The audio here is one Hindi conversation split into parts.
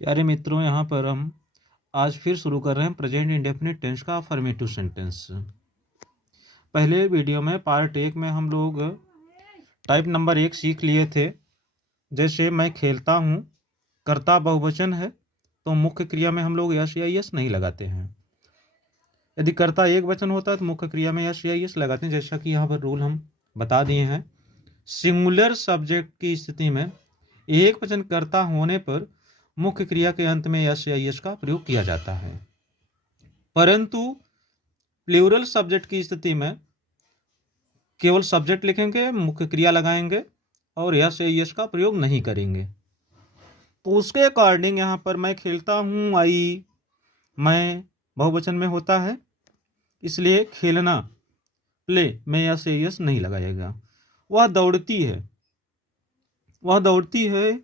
प्यारे मित्रों, यहाँ पर हम आज फिर शुरू कर रहे हैं प्रेजेंट इंडेफिनिट टेंस का अफर्मेटिव सेंटेंस। पहले वीडियो में पार्ट 1 में हम लोग टाइप नंबर 1 सीख लिए थे। जैसे मैं खेलता हूँ, कर्ता बहुवचन है तो मुख्य क्रिया में हम लोग यस या यस नहीं लगाते हैं। यदि कर्ता एक वचन होता है तो मुख्य क्रिया में यस या यस लगाते हैं, जैसा कि यहाँ पर रूल हम बता दिए हैं। सिंगुलर सब्जेक्ट की स्थिति में एक वचन कर्ता होने पर मुख्य क्रिया के अंत में यस या यस का प्रयोग किया जाता है, परंतु प्लूरल सब्जेक्ट की स्थिति में केवल सब्जेक्ट लिखेंगे, मुख्य क्रिया लगाएंगे और यस या यस का प्रयोग नहीं करेंगे। तो उसके अकॉर्डिंग यहाँ पर मैं खेलता हूँ, आई, मैं बहुवचन में होता है, इसलिए खेलना, प्ले में यस या यस नहीं लगाएगा। वह दौड़ती है, वह दौड़ती है,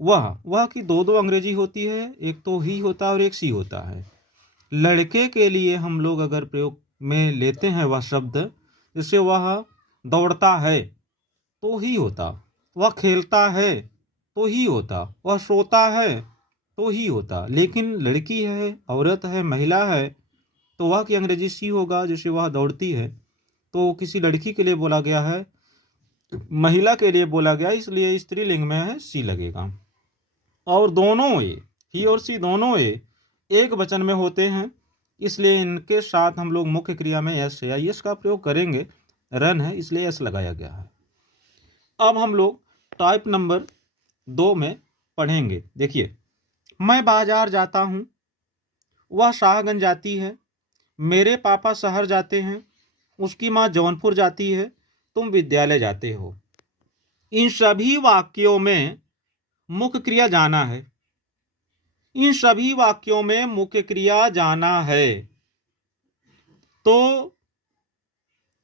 वह की दो अंग्रेजी होती है, एक तो ही होता है और एक सी होता है। लड़के के लिए हम लोग अगर प्रयोग में लेते हैं वह शब्द, जैसे वह दौड़ता है तो ही होता, वह खेलता है तो ही होता, वह सोता है तो ही होता। लेकिन लड़की है, औरत है, महिला है, तो वह की अंग्रेजी सी होगा। जैसे वह दौड़ती है तो किसी लड़की के लिए बोला गया है, महिला के लिए बोला गया, इसलिए स्त्रीलिंग में है सी लगेगा। और दोनों ए, ही और सी दोनों ए एक वचन में होते हैं, इसलिए इनके साथ हम लोग मुख्य क्रिया में एस या यस का प्रयोग करेंगे। रन है इसलिए एस लगाया गया है। अब हम लोग टाइप नंबर 2 में पढ़ेंगे। देखिए, मैं बाजार जाता हूँ, वह शाहगंज जाती है, मेरे पापा शहर जाते हैं, उसकी माँ जौनपुर जाती है, तुम विद्यालय जाते हो। इन सभी वाक्यों में मुख्य क्रिया जाना है। इन सभी वाक्यों में मुख्य क्रिया जाना है। तो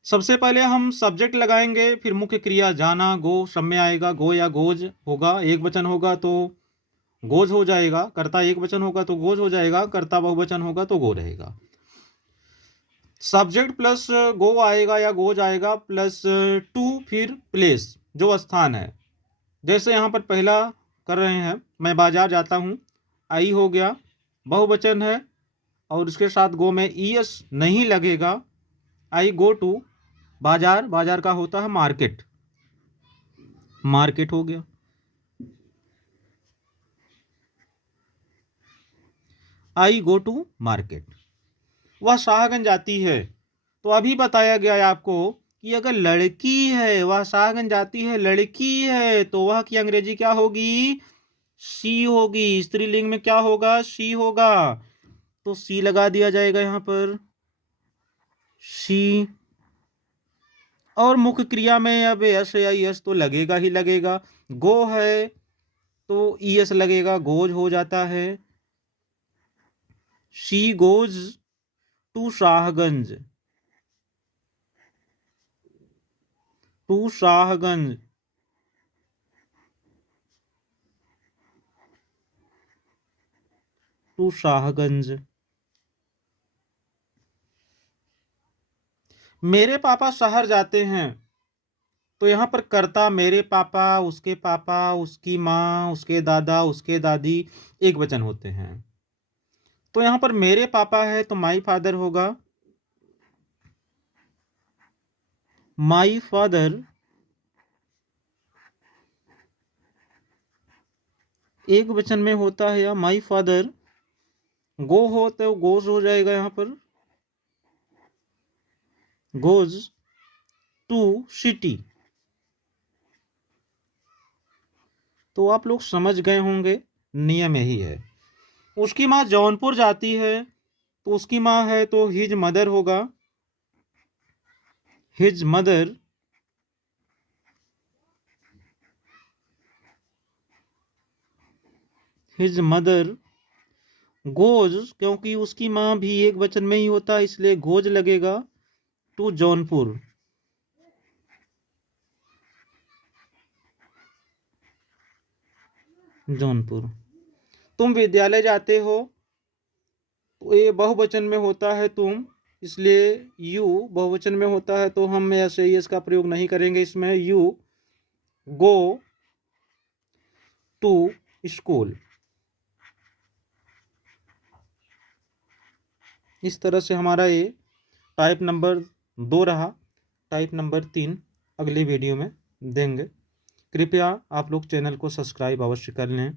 सबसे पहले हम सब्जेक्ट लगाएंगे, फिर मुख्य क्रिया जाना, गो सब में आएगा, गो या गोज होगा। एक वचन होगा तो गोज हो जाएगा, कर्ता एक वचन होगा तो गोज हो जाएगा, कर्ता बहुवचन होगा तो गो रहेगा। सब्जेक्ट प्लस गो आएगा या गोज आएगा, प्लस टू, फिर प्लेस जो स्थान है। जैसे यहाँ पर पहला कर रहे हैं, मैं बाजार जाता हूँ, आई हो गया, बहुवचन है और उसके साथ गो में ईएस नहीं लगेगा। आई गो टू बाजार, बाजार का होता है मार्केट, मार्केट हो गया। आई गो टू मार्केट। वह शाहगंज जाती है, तो अभी बताया गया है आपको कि अगर लड़की है, वह शाहगंज जाती है, लड़की है, तो वह की अंग्रेजी क्या होगी? सी होगी। स्त्रीलिंग में क्या होगा? सी होगा। तो सी लगा दिया जाएगा यहाँ पर, सी। और मुख्य क्रिया में अब यस या यस तो लगेगा ही लगेगा। गो है तो ईएस लगेगा, गोज हो जाता है। She goes to Shahganj, to Shahganj. To Shahganj. मेरे पापा शहर जाते हैं, तो यहाँ पर कर्ता मेरे पापा, उसके पापा, उसकी माँ, उसके दादा, उसके दादी एक वचन होते हैं। तो यहाँ पर मेरे पापा है तो माई फादर होगा, माई फादर एक वचन में होता है, या माई फादर। गो हो तो गोज हो जाएगा, यहाँ पर गोज टू सिटी। तो आप लोग समझ गए होंगे, नियम यही है। उसकी माँ जौनपुर जाती है, तो उसकी माँ है तो हिज मदर होगा, his mother. His mother goes, क्योंकि उसकी माँ भी एक वचन में ही होता है, इसलिए गोज लगेगा, टू जौनपुर। जौनपुर। तुम विद्यालय जाते हो, तो ये बहुवचन में होता है तुम, इसलिए यू बहुवचन में होता है, तो हम ऐसे ही इसका प्रयोग नहीं करेंगे इसमें। You go to school. इस तरह से हमारा ये टाइप नंबर 2 रहा। टाइप नंबर 3 अगले वीडियो में देंगे। कृपया आप लोग चैनल को सब्सक्राइब अवश्य कर लें।